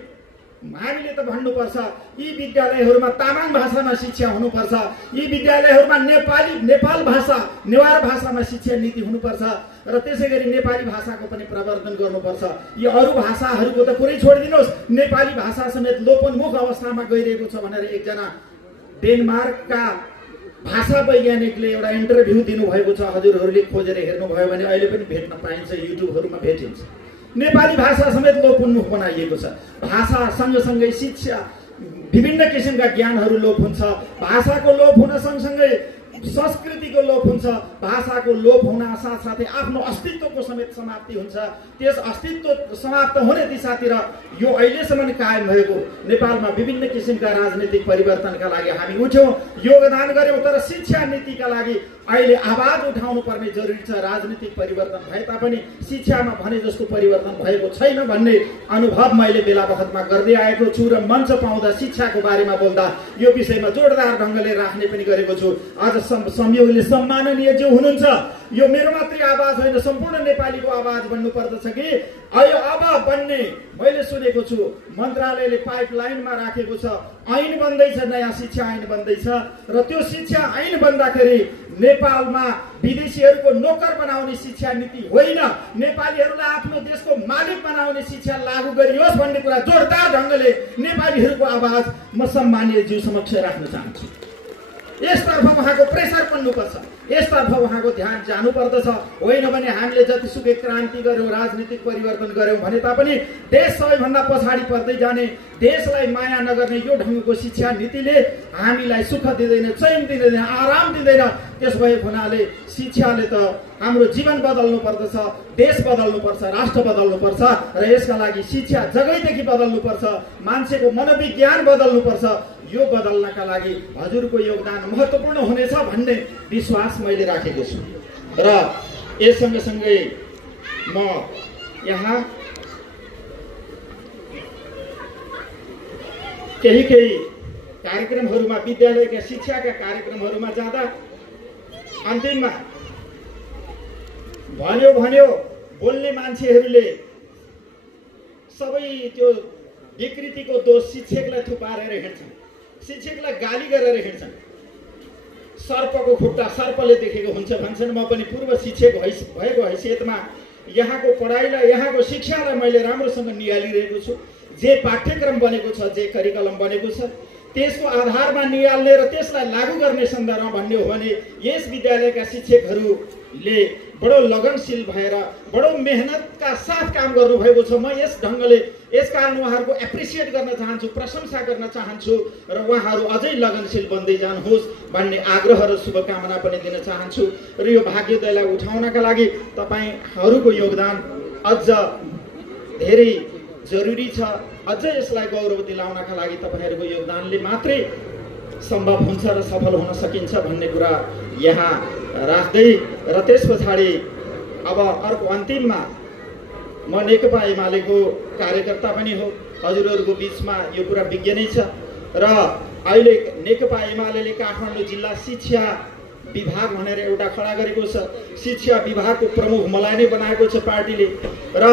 हामीले त भन्नुपर्छ यी विद्यालयहरूमा तामाङ भाषामा शिक्षा हुनुपर्छ, यी विद्यालयहरूमा नेपाल भाषा नेवार भाषामा शिक्षा नीति हुनुपर्छ र त्यसै गरी नेपाली भाषाको पनि प्रवर्धन गर्नुपर्छ। यो अरू भाषाहरूको त कुरै छोडिदिनुहोस्, नेपाली भाषा समेत लोपोन्मुख अवस्थामा गइरहेको छ भनेर एकजना डेनमार्कका भाषा वैज्ञानिकले एउटा इन्टरभ्यू दिनुभएको छ। हजुरहरूले खोजेर हेर्नुभयो भने अहिले पनि भेट्न पाइन्छ, युट्युबहरूमा भेटिन्छ। नेपाली भाषा समेत लोपोन्मुख बनाइएको छ। भाषा सँगसँगै शिक्षा, विभिन्न किसिमका ज्ञानहरू लोप हुन्छ। भाषाको लोप हुन सँगसँगै संस्कृतिको लोप हुन्छ। भाषाको लोप हुन साथसाथै आफ्नो अस्तित्वको समेत समाप्ति हुन्छ। त्यस अस्तित्व समाप्त हुने दिशातिर यो अहिलेसम्म कायम भएको नेपालमा विभिन्न किसिमका राजनीतिक परिवर्तनका लागि हामी उठ्यौँ, योगदान गर्यौँ, तर शिक्षा नीतिका लागि अहिले आवाज उठाउनु पर्ने जरुरी छ। राजनीतिक परिवर्तन भए तापनि शिक्षामा भने जस्तो परिवर्तन भएको छैन भन्ने अनुभव मैले बेला बखतमा गर्दै आएको छु र मञ्च पाउँदा शिक्षाको बारेमा बोल्दा यो विषयमा जोडदार ढङ्गले राख्ने पनि गरेको छु। आज संयोगले सम्माननीय जो हुनुहुन्छ, यो मेरो मात्रै आवाज होइन, सम्पूर्ण नेपालीको आवाज बन्नु पर्दछ कि अब बन्ने मैले सुनेको छु। मन्त्रालयले पाइपलाइनमा राखेको छ, ऐन बन्दैछ, नयाँ शिक्षा ऐन बन्दैछ र त्यो शिक्षा ऐन बन्दाखेरि नेपालमा विदेशीहरूको नोकर बनाउने शिक्षा नीति होइन, नेपालीहरूलाई आफ्नो देशको मालिक बनाउने शिक्षा लागू गरियोस् भन्ने कुरा जोरदार ढङ्गले नेपालीहरूको आवाज म सम्मानीय ज्यू समक्ष राख्न चाहन्छु। यसतर्फ उहाँको प्रेसर बन्नुपर्छ, यसतर्फ उहाँको ध्यान जानुपर्दछ। होइन भने हामीले जतिसुकै क्रान्ति गर्यौँ, राजनीतिक परिवर्तन गर्यौँ भने तापनि देश सबैभन्दा पछाडि पर्दै जाने, देशलाई माया नगर्ने यो ढङ्गको शिक्षा नीतिले हामीलाई सुख दिँदैन, चैन दिँदैन, आराम दिँदैन। त्यस भएको हुनाले शिक्षाले त हाम्रो जीवन बदल्नु पर्दछ, देश बदल्नु पर्छ, राष्ट्र बदल्नु पर्छ र यसका लागि शिक्षा जगैदेखि बदल्नु पर्छ, मान्छेको मनोविज्ञान बदल्नु पर्छ। यो बदल्नका लागि हजुरको योगदान महत्त्वपूर्ण हुनेछ भन्ने विश्वास मैले राखेको छु। र यस सँगसँगै म यहाँ केही कार्यक्रमहरूमा विद्यालयका शिक्षाका कार्यक्रमहरूमा जाँदा अन्तिममा भन्यो बोल्ने मान्छेहरूले सबै त्यो विकृतिको दोष शिक्षकलाई थुपारेर हिँड्छन्, शिक्षकलाई गाली गरेर हिँड्छन्। सर्पको खुट्टा सर्पले देखेको हुन्छ भन्छन्। म पनि पूर्व शिक्षक भएको हैसियतमा यहाँको पढाइलाई, यहाँको शिक्षालाई मैले राम्रोसँग निहालिरहेको छु। जे पाठ्यक्रम बनेको छ, जे करिकुलम बनेको छ, त्यसको आधारमा निहाल्ने र त्यसलाई लागू गर्ने सन्दर्भमा भन्ने हो भने यस विद्यालयका शिक्षकहरूले बडो लगनशील भएर बडो मेहनतका साथ काम गर्नुभएको छ। म यस ढङ्गले यसकारण उहाँहरूको एप्रिसिएट गर्न चाहन्छु, प्रशंसा गर्न चाहन्छु र उहाँहरू अझै लगनशील बन्दै जानुहोस् भन्ने आग्रह र शुभकामना पनि दिन चाहन्छु। र यो भाग्योदयलाई उठाउनका लागि तपाईँहरूको योगदान अझ धेरै जरुरी छ। अझ यसलाई गौरव दिलाउनका लागि तपाईँहरूको योगदानले मात्रै सम्भव हुन्छ र सफल हुन सकिन्छ भन्ने कुरा यहाँ राख्दै र त्यस पछाडि अब अर्को अन्तिममा म नेकपा एमालेको कार्यकर्ता पनि हो। हजुरहरूको बिचमा यो कुरा विज्ञ नै छ र अहिले नेकपा एमाले काठमाडौँ जिल्ला शिक्षा विभाग भनेर एउटा खडा गरेको छ। शिक्षा विभागको प्रमुख मलाई नै बनाएको छ पार्टीले र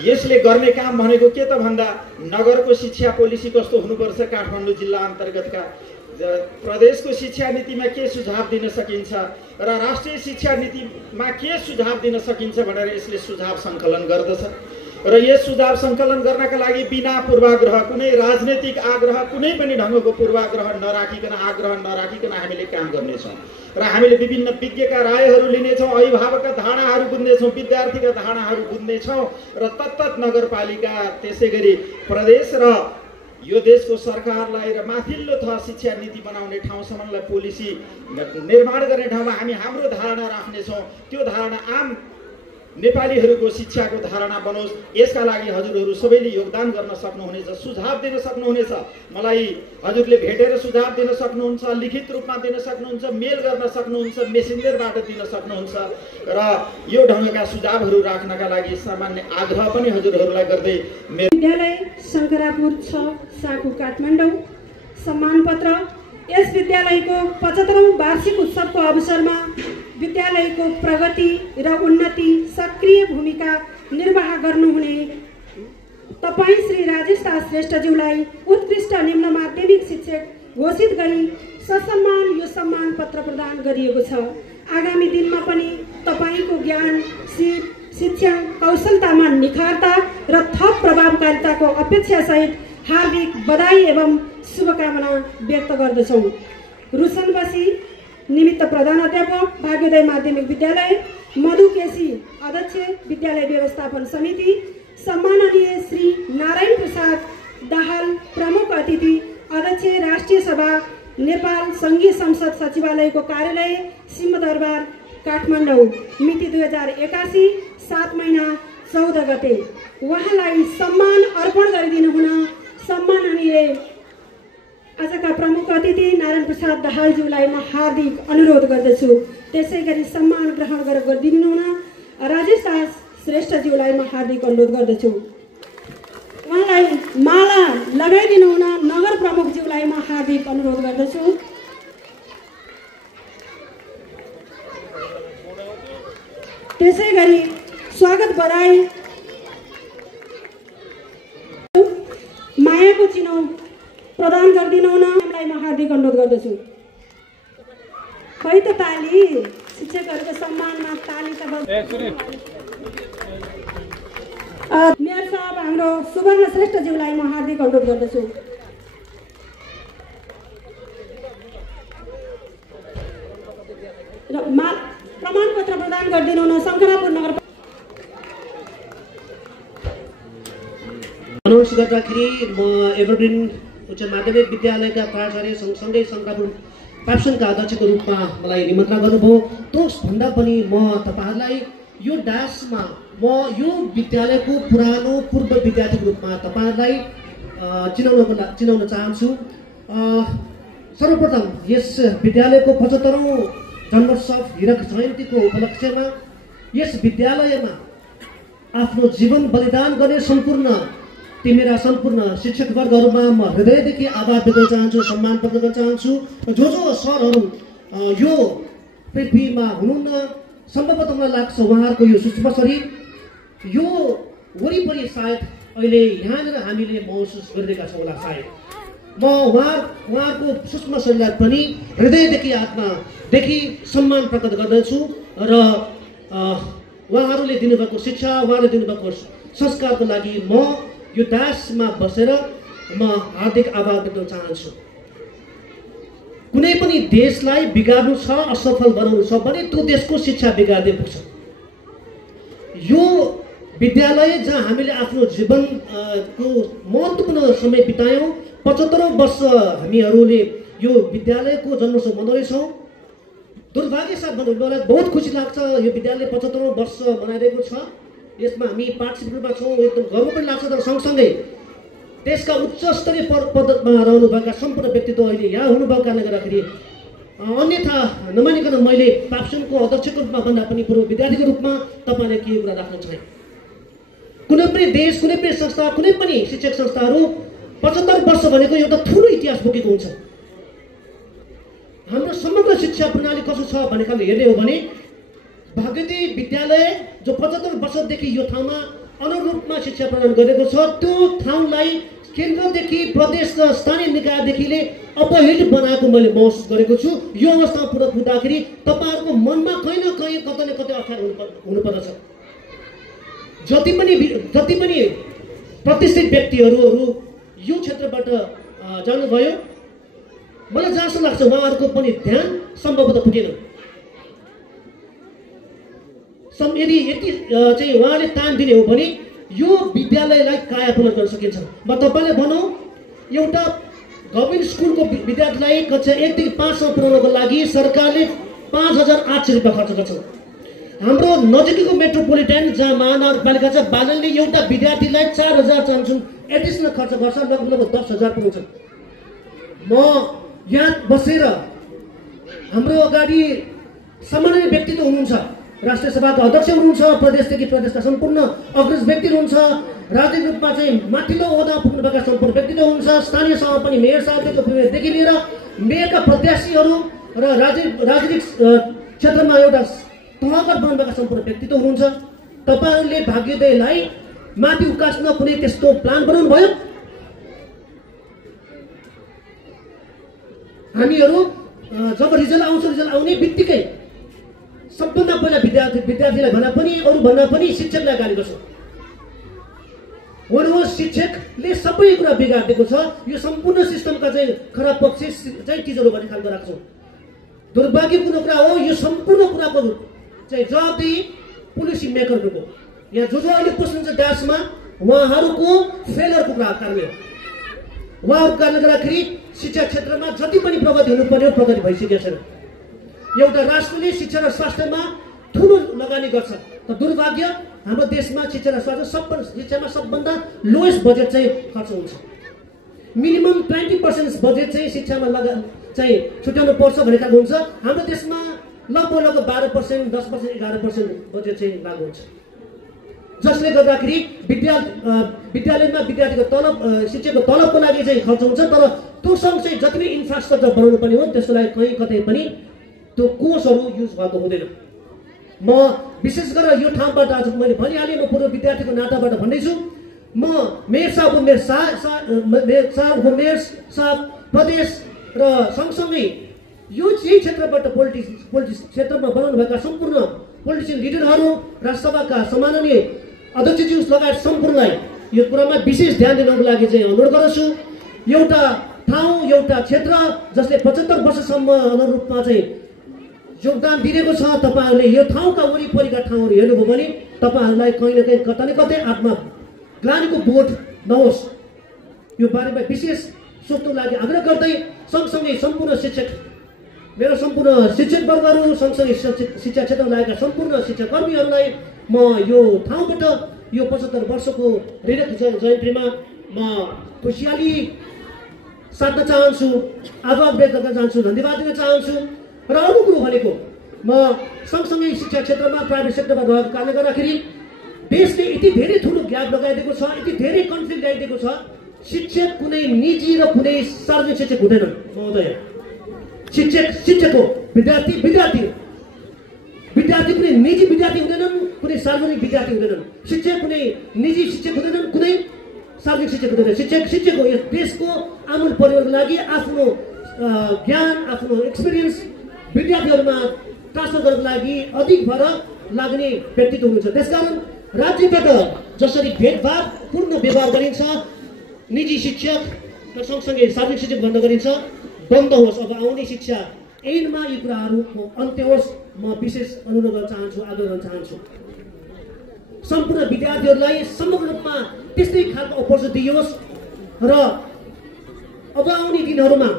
यसले गर्ने काम भनेको के त भन्दा नगरको शिक्षा पोलिसी कस्तो हुनुपर्छ, काठमाडौँ जिल्ला अन्तर्गतका प्रदेशको शिक्षा नीतिमा के सुझाव दिन सकिन्छ र राष्ट्रिय शिक्षा नीतिमा के सुझाव दिन सकिन्छ भनेर यसले सुझाव सङ्कलन गर्दछ। र यस सुझाव सङ्कलन गर्नका लागि बिना पूर्वाग्रह, कुनै राजनैतिक आग्रह, कुनै पनि ढङ्गको पूर्वाग्रह नराखिकन, आग्रह नराखिकन हामीले काम गर्नेछौँ र हामीले विभिन्न विज्ञका रायहरू लिनेछौँ, अभिभावकका धारणाहरू बुझ्नेछौँ, विद्यार्थीका धारणाहरू बुझ्नेछौँ र तत्त नगरपालिका, त्यसै गरी प्रदेश र यो देशको सरकारलाई र माथिल्लो तह शिक्षा नीति बनाउने ठाउँसम्मलाई पोलिसी निर्माण गर्ने ठाउँमा हामी हाम्रो धारणा राख्नेछौँ। त्यो धारणा आम नेपालीहरूको शिक्षाको धारणा बनोस्। यसका लागि हजुरहरू सबैले योगदान गर्न सक्नुहुनेछ, सुझाव दिन सक्नुहुनेछ। मलाई हजुरले भेटेर सुझाव दिन सक्नुहुन्छ, लिखित रूपमा दिन सक्नुहुन्छ, मेल गर्न सक्नुहुन्छ, मेसेन्जरबाट दिन सक्नुहुन्छ र यो ढङ्गका सुझावहरू राख्नका लागि सामान्य आग्रह पनि हजुरहरूलाई गर्दै विद्यालय शङ्करापुर 6 साकु काठमाडौँ सम्मान पत्र। यस विद्यालयको 75औं वार्षिक उत्सवको अवसरमा विद्यालयको प्रगति र उन्नति सक्रिय भूमिका निर्वाह गर्नुहुने तपाईँ श्री राजेश दास श्रेष्ठज्यूलाई उत्कृष्ट निम्न माध्यमिक शिक्षक घोषित गरी ससम्मान यो सम्मान पत्र प्रदान गरिएको छ। आगामी दिनमा पनि तपाईँको ज्ञान, शिक्षण कौशलतामा निखारता र थप प्रभावकारिताको अपेक्षासहित हार्दिक बधाई एवं शुभकामना व्यक्त गर्दछौँ। रुसनबसी निमित्त प्रधान अध्यापक, भाग्योदय माध्यमिक विद्यालय, मधु केसी अध्यक्ष, विद्यालय व्यवस्थापन समिति, सम्माननीय श्री नारायण प्रसाद दाहाल प्रमुख अतिथि, अध्यक्ष, राष्ट्रिय सभा नेपाल सङ्घीय संसद सचिवालयको कार्यालय, सिंहदरबार काठमाडौँ, मिति 2081 7 महिना 14 गते। उहाँलाई सम्मान अर्पण गरिदिनु हुन सम्माननीय आजका प्रमुख अतिथि नारायण प्रसाद दाहालज्यूलाई म हार्दिक अनुरोध गर्दछु। त्यसै गरी सम्मान ग्रहण गरिदिनु हुन राजेश दास श्रेष्ठज्यूलाई म हार्दिक अनुरोध गर्दछु। उहाँलाई माला लगाइदिनु हुन नगर प्रमुखज्यूलाई म हार्दिक अनुरोध गर्दछु। त्यसै गरी स्वागत बधाई मायाको चिनो प्रदान गरिदिनु हुन हामीलाई म हार्दिक अनुरोध गर्दछु। खै त ताली, शिक्षकहरूको सम्मानमा ताली त मेयर साहब हाम्रो सुवर्ण श्रेष्ठज्यूलाई म हार्दिक अनुरोध गर्दछु। र प्रमाणपत्र प्रदान गरिदिनु हुन शङ्करापुर नगर अनाउन्स गर्दाखेरि म एभरग्रिन उच्च माध्यमिक विद्यालयका प्राचार्य सँगसँगै शङ्करापुर प्याप्सनका अध्यक्षको रूपमा मलाई निमन्त्रणा गर्नुभयो। त्यसभन्दा पनि म तपाईँहरूलाई यो डासमा म यो विद्यालयको पुरानो पूर्व विद्यार्थीको रूपमा तपाईँहरूलाई चिनाउन चाहन्छु। सर्वप्रथम यस विद्यालयको 75औं जन्मोत्सव हीरक जयन्तीको उपलक्ष्यमा यस विद्यालयमा आफ्नो जीवन बलिदान गर्ने सम्पूर्ण ती मेरा सम्पूर्ण शिक्षकवर्गहरूमा म हृदयदेखि आभार व्यक्त गर्न चाहन्छु, सम्मान व्यक्त गर्न चाहन्छु। जो सरहरू यो पृथ्वीमा हुनुहुन्न, सम्भवतः मलाई लाग्छ उहाँहरूको यो सूक्ष्म शरीर यो वरिपरि सायद अहिले यहाँनिर हामीले महसुस गरिरहेका छौँ होला। सायद म उहाँहरूको सूक्ष्म शरीरलाई पनि हृदयदेखि आत्मादेखि सम्मान प्रकट गर्दछु र उहाँहरूले दिनुभएको शिक्षा, उहाँले दिनुभएको संस्कारको लागि म यो दासमा बसेर म हार्दिक आभार व्यक्त गर्न चाहन्छु। कुनै पनि देशलाई बिगार्नु छ, असफल बनाउनु छ भने त्यो देशको शिक्षा बिगार्दै पुग्छ। यो विद्यालय जहाँ हामीले आफ्नो जीवनको महत्त्वपूर्ण समय बितायौँ, 75औं वर्ष हामीहरूले यो विद्यालयको जन्मोत्सव मनाउँदैछौँ। दुर्भाग्य साथ भन्नु मलाई बहुत खुसी लाग्छ, यो विद्यालय 75औं वर्ष मनाइरहेको छ। यसमा हामी पार्टिसिपेट रूपमा छौँ, एकदम गर्व पनि लाग्छ। तर सँगसँगै देशका उच्च स्तरीय पदमा रहनुभएका सम्पूर्ण व्यक्तित्व अहिले यहाँ हुनुभएको कारणले गर्दाखेरि अन्यथा नमानिकन मैले पाप्सनको अध्यक्षको रूपमा भन्दा पनि पूर्व विद्यार्थीको रूपमा तपाईँले के कुरा राख्न चाहे। कुनै पनि देश, कुनै पनि संस्था, कुनै पनि शिक्षक संस्थाहरू 75 वर्ष भनेको एउटा ठुलो इतिहास बोकेको हुन्छ। हाम्रो समग्र शिक्षा प्रणाली कसो छ भन्ने खालको हेर्ने हो भने भागवती विद्यालय जो 75 वर्षदेखि यो ठाउँमा अनुरूपमा शिक्षा प्रदान गरेको छ, त्यो ठाउँलाई केन्द्रदेखि प्रदेश र स्थानीय निकायदेखिले अपहिट बनाएको मैले महसुस गरेको छु। यो अवस्थामा पुग्दाखेरि तपाईँहरूको मनमा कहीँ न कहीँ कतै न कतै अप्ठ्यारो हुनुपर्दछ। जति पनि प्रतिष्ठित व्यक्तिहरू यो क्षेत्रबाट जानुभयो, मलाई जहाँसम्म लाग्छ उहाँहरूको पनि ध्यान सम्भवतः पुगेन। यदि यति चाहिँ उहाँले तान दिने हो भने यो विद्यालयलाई कायापलट गर्न सकिन्छ। म तपाईँले भनौँ, एउटा गभर्मेन्ट स्कुलको विद्यार्थीलाई कक्षा 1 देखि 5 सम्म पुर्याउनको लागि सरकारले 5,800 रुपियाँ खर्च गर्छ। हाम्रो नजिकैको मेट्रोपोलिटन जहाँ महानगरपालिका छ, बालनले एउटा विद्यार्थीलाई 4,000 एडिसनल खर्च गर्छ, लगभग 10,000 पुग्छ। म यहाँ बसेर हाम्रो अगाडि सामान्य व्यक्तित्व हुनुहुन्छ, राष्ट्रिय सभाका अध्यक्ष हुनुहुन्छ, प्रदेशदेखि प्रदेशका सम्पूर्ण अग्रज व्यक्ति हुनुहुन्छ, राजनीतिक रूपमा चाहिँ माथिल्लो ओहदा पुग्नुभएका सम्पूर्ण व्यक्तित्व हुनुहुन्छ, स्थानीय सभा पनि मेयर साहबदेखि लिएर मेयरका प्रत्याशीहरू र राजनीतिक क्षेत्रमा एउटा तहगत बन्नुभएका सम्पूर्ण व्यक्तित्व हुनुहुन्छ। तपाईँहरूले भाग्योदयलाई माथि उकास्न कुनै त्यस्तो प्लान बनाउनु भयो? हामीहरू जब रिजल्ट आउँछ, रिजल्ट आउने बित्तिकै सबभन्दा पहिला विद्यार्थीलाई भन्दा पनि अरू भन्दा पनि शिक्षकलाई गाली गर्छ। भन्नुहोस्, शिक्षकले सबै कुरा बिगारिदिएको छ। यो सम्पूर्ण सिस्टमका चाहिँ खराब पक्ष चाहिँ चिजहरू भन्ने खालको राख्छौँ। दुर्भाग्यपूर्ण कुरा हो, यो सम्पूर्ण कुराको चाहिँ जवाबदेही पोलिसी मेकरहरूको। यहाँ जो अहिले पस्नुहुन्छ दासमा, उहाँहरूको फेलरको कुरा कारणले हो। उहाँहरूको कारणले गर्दाखेरि शिक्षा क्षेत्रमा जति पनि प्रगति हुनुपर्ने प्रगति भइसकेको छैन। एउटा राष्ट्रले शिक्षा र स्वास्थ्यमा ठुलो लगानी गर्छ, तर दुर्भाग्य हाम्रो देशमा शिक्षा र स्वास्थ्य शिक्षामा सबभन्दा लोएस्ट बजेट चाहिँ खर्च हुन्छ। मिनिमम 20% बजेट चाहिँ शिक्षामा चाहिँ छुट्याउनु पर्छ भन्ने खालको हुन्छ। हाम्रो देशमा लगभग 12%, 10%, 11% बजेट चाहिँ लागु हुन्छ, जसले गर्दाखेरि विद्यालयमा विद्यार्थीको तलब, शिक्षकको तलबको लागि चाहिँ खर्च हुन्छ। तर त्यो सँगसँगै जति पनि इन्फ्रास्ट्रक्चर बनाउनु पर्ने हो त्यसको लागि कहीँ कतै पनि त्यो कोर्सहरू युज भएको हुँदैन। म विशेष गरेर यो ठाउँबाट आज मैले भनिहालेँ, म पूर्व विद्यार्थीको नाताबाट भन्दैछु, म मेयर साहब, मेयर साहब प्रदेश र सँगसँगै यो चाहिँ क्षेत्रबाट पोलिटिक्स क्षेत्रमा बनाउनुभएका सम्पूर्ण पोलिटिसियन लिडरहरू, राष्ट्रसभाका सम्माननीय अध्यक्षज्यू लगायत सम्पूर्णलाई यो कुरामा विशेष ध्यान दिनको लागि चाहिँ अनुरोध गर्छु। एउटा ठाउँ, एउटा क्षेत्र जसले 75 वर्षसम्म अनुरूपमा चाहिँ योगदान दिएको छ, तपाईँहरूले यो ठाउँका वरिपरिका ठाउँहरू हेर्नुभयो भने तपाईँहरूलाई कहीँ न कहीँ कता न कतै आत्मा ग्लानीको बोध नहोस्। यो बारेमा विशेष सोच्नु लागि आग्रह गर्दै सँगसँगै सम्पूर्ण शिक्षक, मेरो सम्पूर्ण शिक्षकवर्गहरू, सँगसँगै शिक्षा क्षेत्रमा लागेका सम्पूर्ण शिक्षाकर्मीहरूलाई म यो ठाउँबाट यो 75 वर्षको हृदय जयन्तीमा म खुसियाली साध्न चाहन्छु, आभार व्यक्त गर्न चाहन्छु, धन्यवाद दिन चाहन्छु। र अर्को कुरो भनेको, म सँगसँगै शिक्षा क्षेत्रमा प्राइभेट सेक्टरमा रहेको कारणले गर्दाखेरि देशले यति धेरै ठुलो ग्याप लगाइदिएको छ, यति धेरै कन्फ्लिक्ट ल्याइदिएको छ। शिक्षक कुनै निजी र कुनै सार्वजनिक शिक्षक हुँदैनन् महोदय। शिक्षक हो, विद्यार्थी कुनै निजी विद्यार्थी हुँदैनन्, कुनै सार्वजनिक विद्यार्थी हुँदैनन्। शिक्षक कुनै निजी शिक्षक हुँदैनन्, कुनै सार्वजनिक शिक्षक हुँदैन। शिक्षक हो यस देशको आमूल परिवारको लागि आफ्नो ज्ञान, आफ्नो एक्सपिरियन्स विद्यार्थीहरूमा ट्रान्सफर गर्नको लागि अधिक भएर लाग्ने व्यक्तित्व हुनुहुन्छ। त्यसकारण राज्यबाट जसरी भेदभावपूर्ण व्यवहार गरिन्छ निजी शिक्षक र सँगसँगै सार्वजनिक शिक्षक बन्द गरिन्छ, बन्द होस्। अब आउने शिक्षा ऐनमा यी कुराहरूको अन्त्य होस्। म विशेष अनुरोध गर्न चाहन्छु, आग्रह गर्न चाहन्छु सम्पूर्ण विद्यार्थीहरूलाई समग्र रूपमा त्यस्तै खालको अपर्च्युनिटी दियोस् र अब आउने दिनहरूमा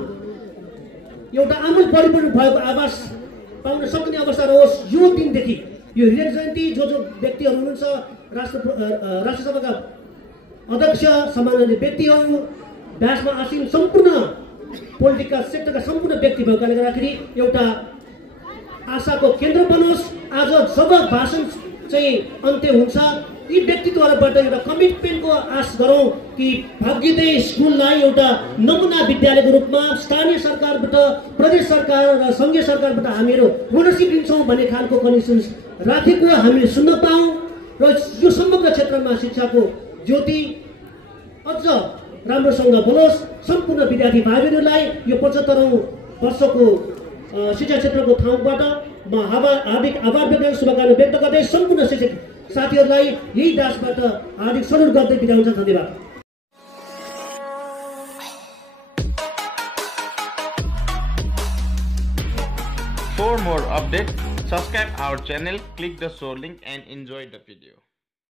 एउटा आमूल परिवर्तन भएको आवास पाउन सक्ने अवस्था रहोस्। यो दिनदेखि यो हृदय जयन्ती जो व्यक्तिहरू हुनुहुन्छ, राष्ट्रसभाका अध्यक्ष, सम्माननीय व्यक्तिहरू, व्यासमा आसीन सम्पूर्ण पोलिटिकल सेक्टरका सम्पूर्ण व्यक्ति भएकाले गर्दाखेरि एउटा आशाको केन्द्र बनोस्। आज जब भाषण चाहिँ अन्त्य हुन्छ यी व्यक्तित्वहरूबाट एउटा कमिटमेन्टको आश गरौँ कि भाग्योदय स्कुललाई एउटा नमुना विद्यालयको रूपमा स्थानीय सरकारबाट, प्रदेश सरकार र सङ्घीय सरकारबाट हामीहरू ओनरसिप लिन्छौँ भन्ने खालको कन्डिसन्स राखेको हामीले सुन्न पाऊँ र यो समग्र क्षेत्रमा शिक्षाको ज्योति अझ राम्रोसँग बोलोस्। सम्पूर्ण विद्यार्थी भाइ बहिनीहरूलाई यो 75औं वर्षको शिक्षा क्षेत्रको ठाउँबाट म हार्दिक आभार व्यक्त, शुभकामना व्यक्त गर्दै सम्पूर्ण शिक्षक साथीहरूलाई यही दासबाट हार्दिक सल्युट गर्दै बिदा हुन्छ। धन्यवाद। For more updates, subscribe our channel, click the show link and enjoy the video.